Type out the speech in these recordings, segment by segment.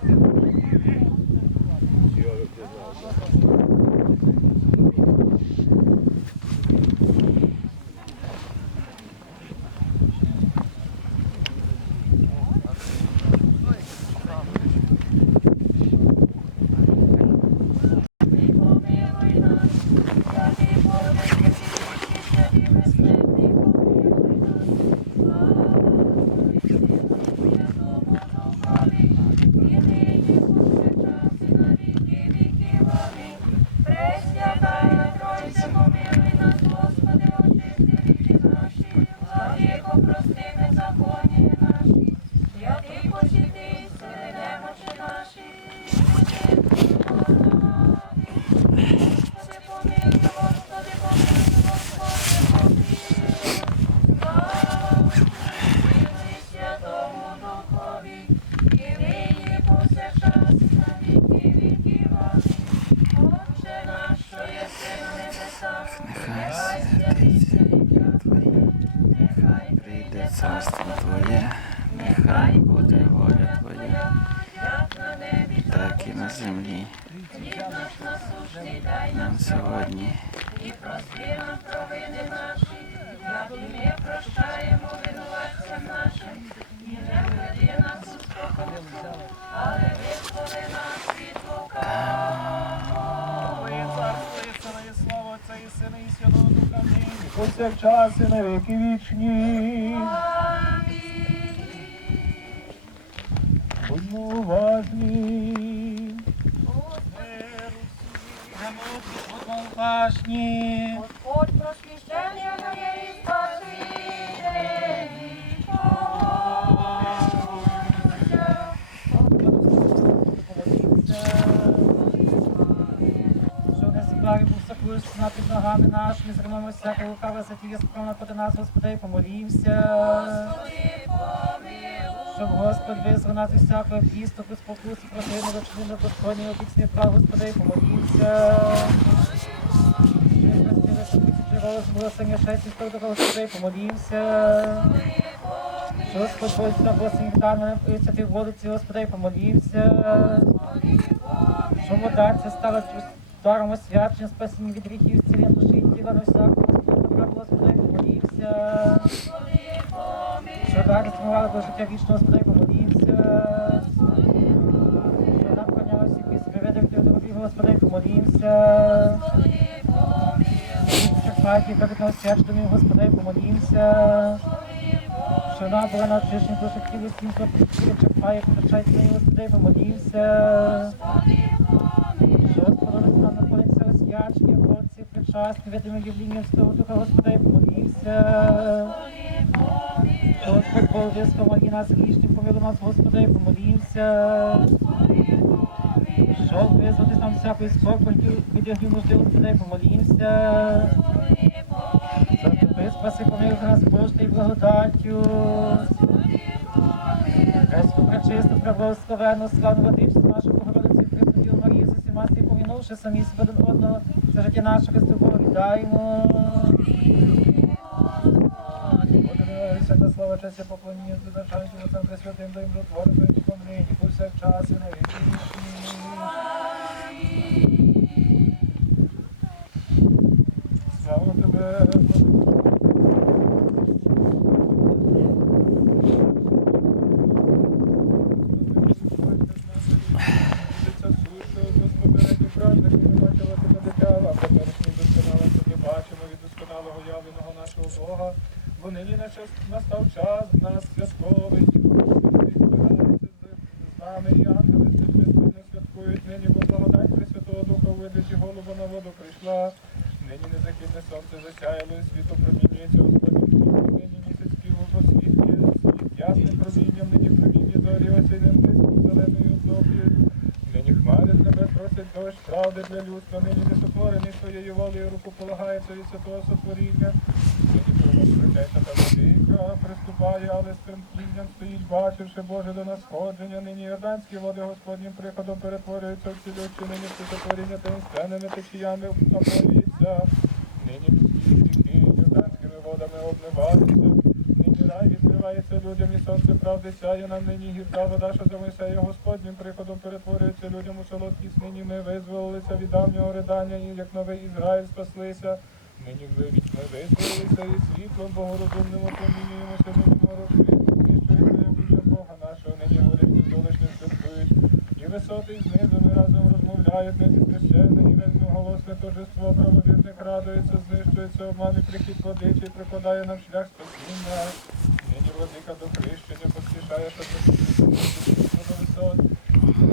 you. Небі, так і на землі. нам сьогодні і прости нам провини наші, як і ми прощаємо винуватцям нашим, і не введи нас у спокусу, але визволи нас від лукавого. Твоє царство є сила і слава Отця і Сина і Святого Духа нині. Повсякчас і на віки вічні. Амінь. Уважні. Будьмо уважні. Господь просвіщення моєї спасителі, Що не зібрали був сокрушці на ногами нашими, зримаємо всяка лукава затія справна проти нас, Господи, помолімся. Щоб Господь визвав нас із всякого пісту, спокусу, просили дочини на Господні обіцяні прав, Господи, шесті до Господи, помолімся. Господь Боже на Босі Гітана, святий вулиці, Господи, помолімся. Що вода ця стала даром освячення, від гріхів, зцілення душі тіла на Господи, помолімся. Дар змивали до життя вічного, Господи, помолімся. Що нам і приведемо до добрі, Господи, помолімся. Черпаті, як на освяченому, Господи, помолімся. Що нам була на очищенні душі тілі, всім, хто підтримує, черпає, повчайте мені, Господи, помолімся. Що сподобається нам находиться освячені, горці, причасні, видимо явлінням Святого Духа, Господи, помолімся. Господь Вискав мої нас грішні, помилуй нас, Господи, помолімся. Щоб визвати нам всякої спокою, від огню нужди, Господи, помолімся. Заступи, спаси, помилуй нас, Божти і благодаттю. Христу пречисту, правословенну, славну водичцю нашу Богородицю, Христу Марію, з усіма стій помінувши самі себе один одного, за життя наше Христу Богу віддаємо. І поклоніння, звичайно, Отцем Пресвятим, до імротворцю, і помнині, повсякчас і на віки вічні. Слава тебе, Бога, бо нині на час настав час нас святковий, і Бог збирається з нами, і ангели не святкують нині, бо благодать Пресвятого Духа у видачі голуба на воду прийшла. Нині незахідне сонце засяяло, і світло промінюється Господнім світлом, нині місяць піву просвітлює, світ ясним промінням, нині промінні зорі осінним близько зеленою добрі. Нині хмари з небес просять дощ, правди для людства, нині несотворений своєю волею руку полагається від святого сотворіння. Нині пророк притеча та владика приступає, але з тремтінням стоїть, бачивши Боже до нас сходження. Нині Йорданські води Господнім приходом перетворюються в цілющі, нині все сотворіння таїнственними течіями наповнюється. Нині людські ріки Йорданськими водами обмиваються. Нині рай відкриває усміхається людям, і сонце правди сяє нам нині гірка вода, що за Мойсея Господнім приходом перетворюється людям у солодкі снині. Ми визволилися від давнього ридання, і як новий Ізраїль спаслися. Ми визволилися і світлом богорозумним опромінюємося, знищується людям Бога нашого, нині горить недолишним святкують. І висоти, і ми разом розмовляють, нині священне, і вельми голосне торжество правовірних радується, знищується обман і прихід водичі, прикладає нам шлях спасіння. Нині владика до хрещення поспішає, щоб ми до висот.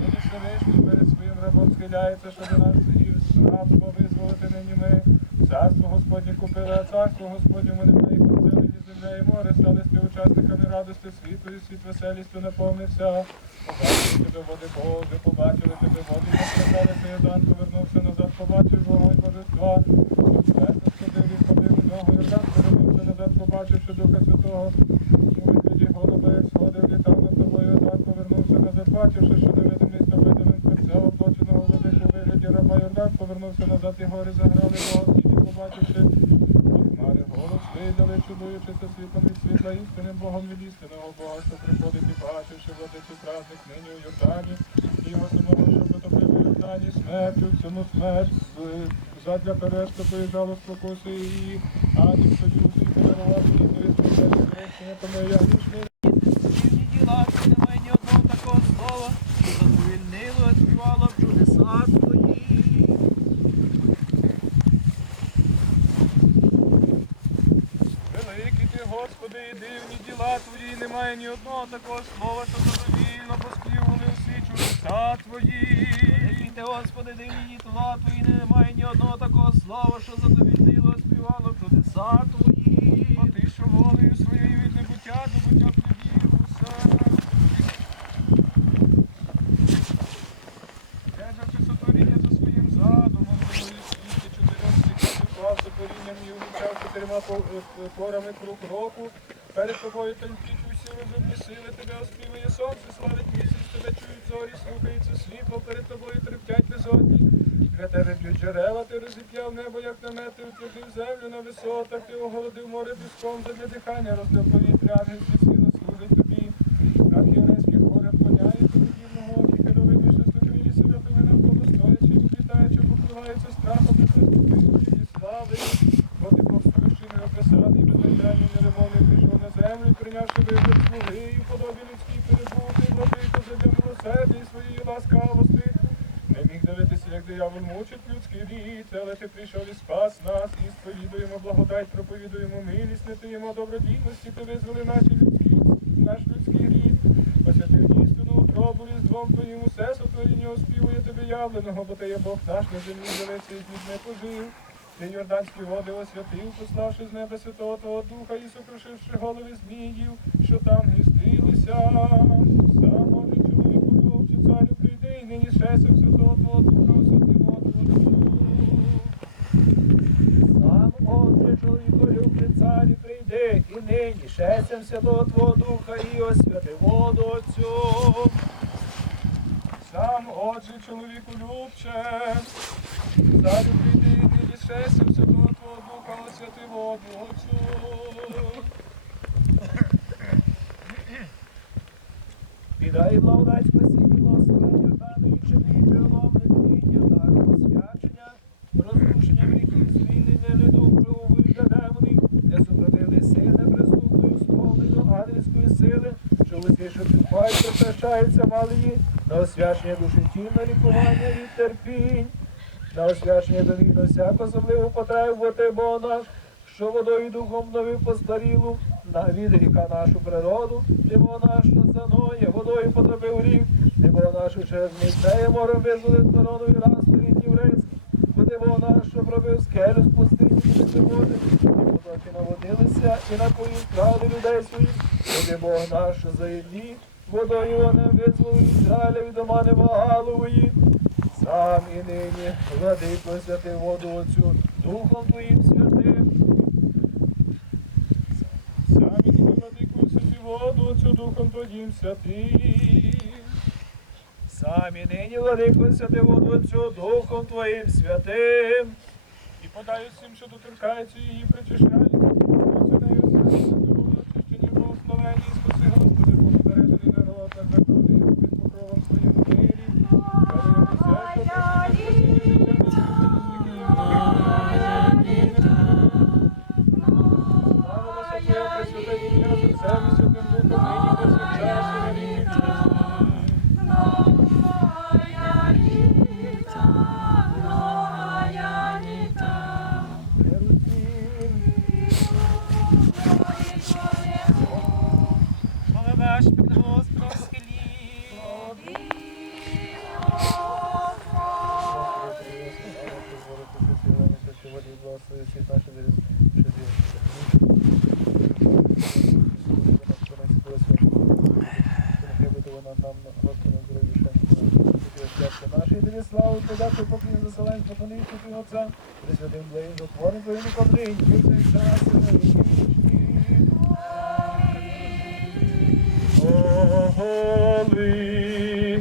Нині Всевишній перед своїм рабом схиляється, щоб нас і з рабства визволити нині ми. Царство Господнє купили, царство Господньому немає кінця, нині земля і море стали співучасниками радости світу, і світ веселістю наповнився. Побачили тебе, води Боже, побачили тебе, води, і сказали, що Йордан повернувся назад, побачив вогонь божества. Щоб сходив і ходив у нього, Йордан повернувся назад, побачивши Духа Святого. У голуба, як сходив, літав над тобою, Йордан повернувся назад, бачивши, що раба Йордан повернувся назад, і гори заграли Бога, і побачивши. Хмари голос видали, чудуючися світлом від світла істинним Богом від істинного Бога, що приходить і бачивши владиці праздник нині у Йордані, і його самого, що потопив у Йордані, смертю, цьому смерть, задля переступу і жалу спокуси її, ані в союзі і перервав світові співання хрещення, тому я грішний. Дивні діла, немає ні одного такого слова, що задовільнило, співало б чудеса твої. Великий ти, Господи, і дивні діла твої, немає ні одного такого слова, що задовільно поспівували всі чудеса твої. Ти, Господи, дивні діла твої, немає ні одного такого слова, що задовільнило, співало чудеса твої. Бо ти, що волею своєю від небуття до буття привів усе. Державши сотворіння за своїм задумом, світі чотирьох світів, клав сотворінням і увічав чотирма по- е, порами круг року. Перед тобою танцюють усі розумні сили, тебе оспівує сонце, славить місяць, тебе чують зорі, слухається світло, перед тобою трептять безодні. Для тебе б'ють джерела, ти розіп'яв небо, як намет, ти утвердив землю на висотах, ти піском задля дихання, розлив повітря, ангельські сили служить тобі. Архієрейські хори вклоняють тобі дівного окі, керовими шестокрилі сиротами навколо стоячи, відлітаючи, покриваються страхом, не твої слави. Бо ти Бог сущий, неописаний, безмежальний, неремовний, прийшов на землю, прийнявши вигляд слуги, і подобі людській перебути, владико, задля милосердя і своєї ласкавости. Не міг дивитися, як диявол мучить людський рід, але ти прийшов і спас нас, і сповідуємо благодать, проповідуємо милість, не тиємо добродійності, ти наші людські, наш людський рід. Посвятив істину утробу різдвом твоїм усе сотворіння оспівує тебе явленого, бо ти є Бог наш на землі живеться і людьми пожив. Ти Йорданські води освятив, пославши з неба святого Твого Духа і сокрушивши голови зміїв, що там гніздилися. Сам може чоловіку любче, царю прийди, і нині шесем святого Твого Духа освятимо Твого. Сам отже, чоловіко любче царі прийди, і нині шестям святого Твого Духа і освяти воду Отцю. Сам, отже, чоловіку любче, царю прийди, і нині шесем святого Твого Духа освяти воду Отцю. Біда і благодать спасіння, усі, що підпаються, прощаються малії, на освячення душі тіл, на лікування від терпінь, на освячення довідно всяку особливу потребу, бо наш, що водою духом новив постарілу, на від гріха нашу природу, ти Бог наш заноє, водою потопив рік, Бог нашу через місцеє морем визволив сторону і раз рідні єврейські, бо наш, що пробив скелю з пустині, ти води, і наводилися, і напоїв правди людей своїх, бо Бог наш за єдні, водою вони визволив Ізраїля від дома невагалової. Сам і нині, владико, святи воду оцю, Духом Твоїм святим. Самі нині владику святи воду Отцю Духом Твоїм святим. Самі нині, владико, святи воду оцю, Духом Твоїм святим подаю всім, що доторкається її, причищається, нею серце, духовно очищення, благословені, Господи, благопереджений народ, так закрутив під покровом своїм мирі, заселень, пропонуй тобі Отця, Пресвятим благим затворим твоїм котрий, і час і на віки вічні. Оголи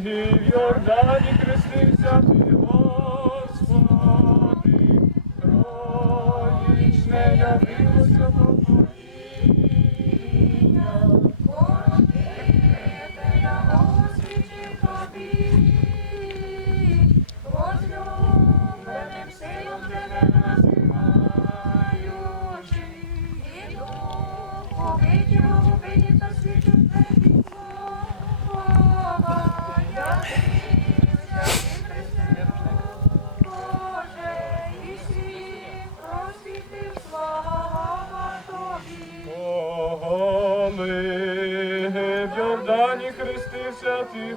в Йордані хрестився. ти, хрестився ти,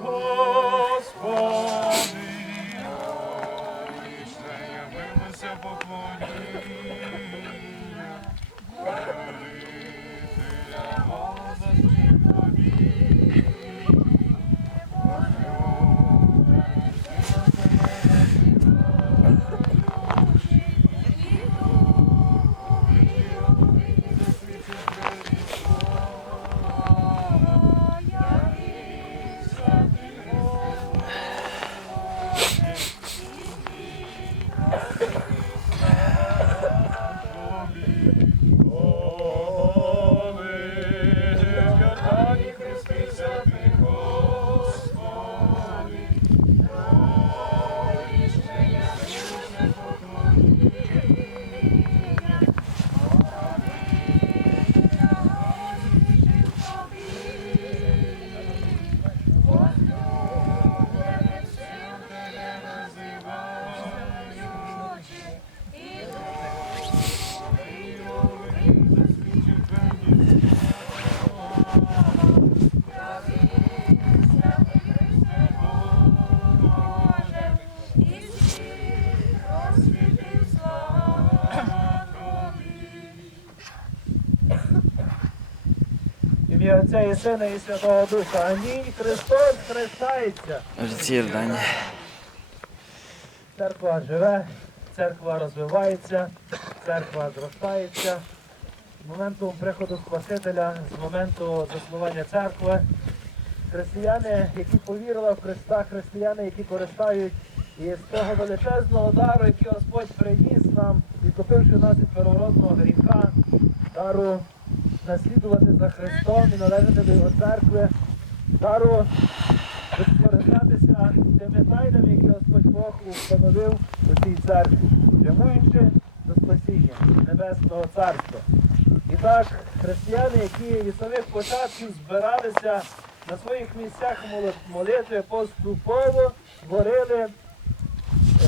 Отця і Сина і Святого Духа. Амінь. Христос хрестається. Йордані. Церква живе, церква розвивається, церква зростається. З моменту приходу Спасителя, з моменту заснування церкви, християни, які повірили в Христа, християни, які користають із того величезного дару, який Господь приніс нам, відкупивши нас від первородного гріха, дару наслідувати за Христом і належати до Його церкви, дару розпоряджатися тими тайнами, які Господь Бог встановив у цій церкві, прямуючи до спасіння Небесного Царства. І так, християни, які від самих початків збиралися на своїх місцях молит- молитви, поступово створили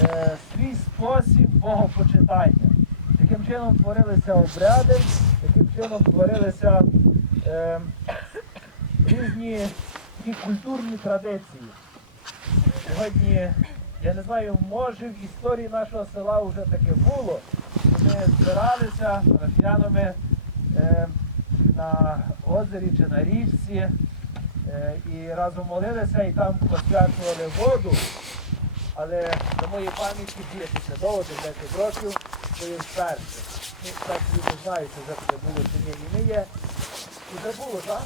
е, свій спосіб богопочитання. Таким чином творилися обряди, чином творилися е, різні такі культурні традиції. Сьогодні, я не знаю, може в історії нашого села вже таке було. Ми збиралися парафіянами е, на озері чи на річці е, і разом молилися і там посвячували воду. Але на моїй пам'яті більше довго, 10 років, то є вперше. Ну, так люди знають, що вже це було чи ні. І ми є. Уже було, так?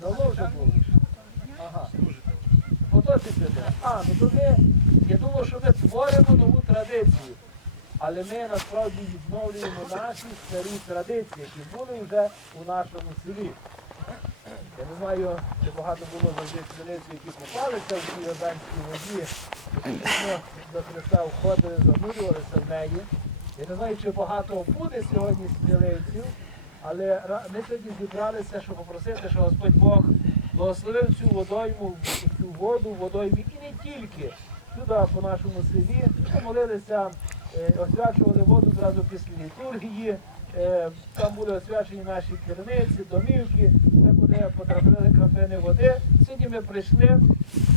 Давно вже було. Ага. Ото ти. А, ну то ми, я думав, що ми творимо нову традицію. Але ми насправді відновлюємо наші старі традиції, які були вже у нашому селі. Я не знаю, чи багато було завжди криниць, які попалися в цій Йорданській воді. До Христа входили, занурювалися в неї. Я не знаю, чи багато буде сьогодні сміливців, Але ми сьогодні зібралися, щоб попросити, що Господь Бог благословив цю водойму, цю воду в водоймі і не тільки сюди по нашому селі. Ми молилися, е, освячували воду одразу після літургії. Е, Там були освячені наші керниці, домівки, це куди потрапили краплини води. Сьогодні ми прийшли,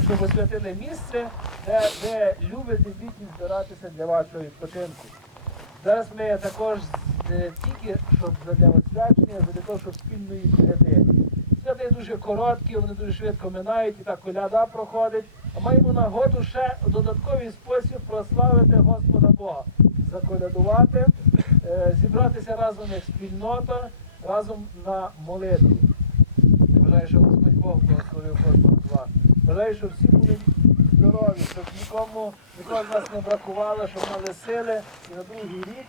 щоб освятили місце, де, де любите діти збиратися для вашого відпочинку. Зараз ми також е, тільки щоб для освячення, для того, щоб спільно їх прийти. Святи дуже короткі, вони дуже швидко минають, і так коляда проходить. А маємо нагоду ще додатковий спосіб прославити Господа Бога, заколядувати, е, зібратися разом як спільнота, разом на молитві. Бажаю, щоб Господь Бог благословив кожного з вас. Бажаю, щоб всі були здорові, щоб нікому, нікого з нас не бракувало, щоб мали сили і на другий рік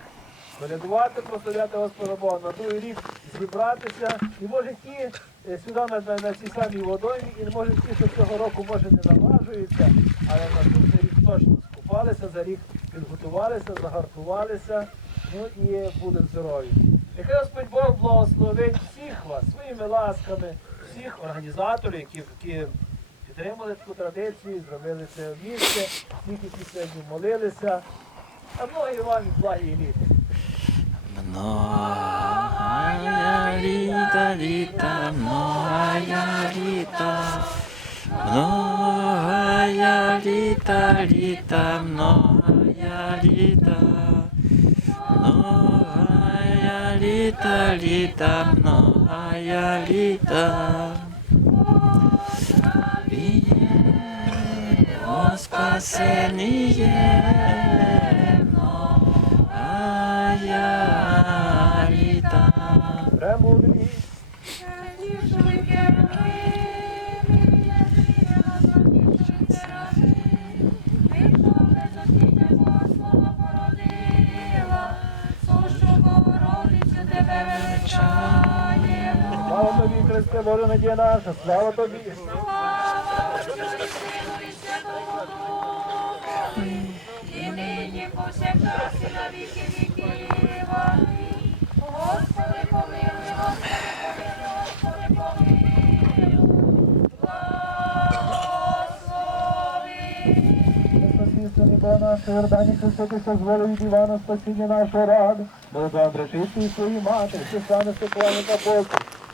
колядувати, прославляти Господа Бога, на другий рік зібратися. І може ті е, сюди на, на, на цій самій водоймі, і може ті, що цього року може не наважуються, але на наступний рік точно скупалися, за рік підготувалися, загартувалися, ну і будуть здорові. Нехай Господь Бог благословить всіх вас своїми ласками, всіх організаторів, які, які підтримали таку традицію, зробили це всіх, які сьогодні молилися. А многі вам і благі літа. Многая літа, літа, многая літа. Многая літа, літа, многая літа. Многая літа, літа, многая літа. О спасение многая літа. Премудрість. Слава тобі, Христе, Боже, надія наша, слава тобі. І повсякчас і на віки віків. Господи, помилуй, Господи, Господи, помилуй. Благослови. Дозволив Івана спасіння нашого ради. Боже, Андрашисті і свої мати, що стане.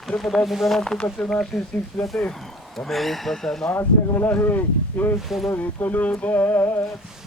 Преподобний виносить отців наших всіх святих. Помилуй спасе нас, як благий, і чоловіку любець.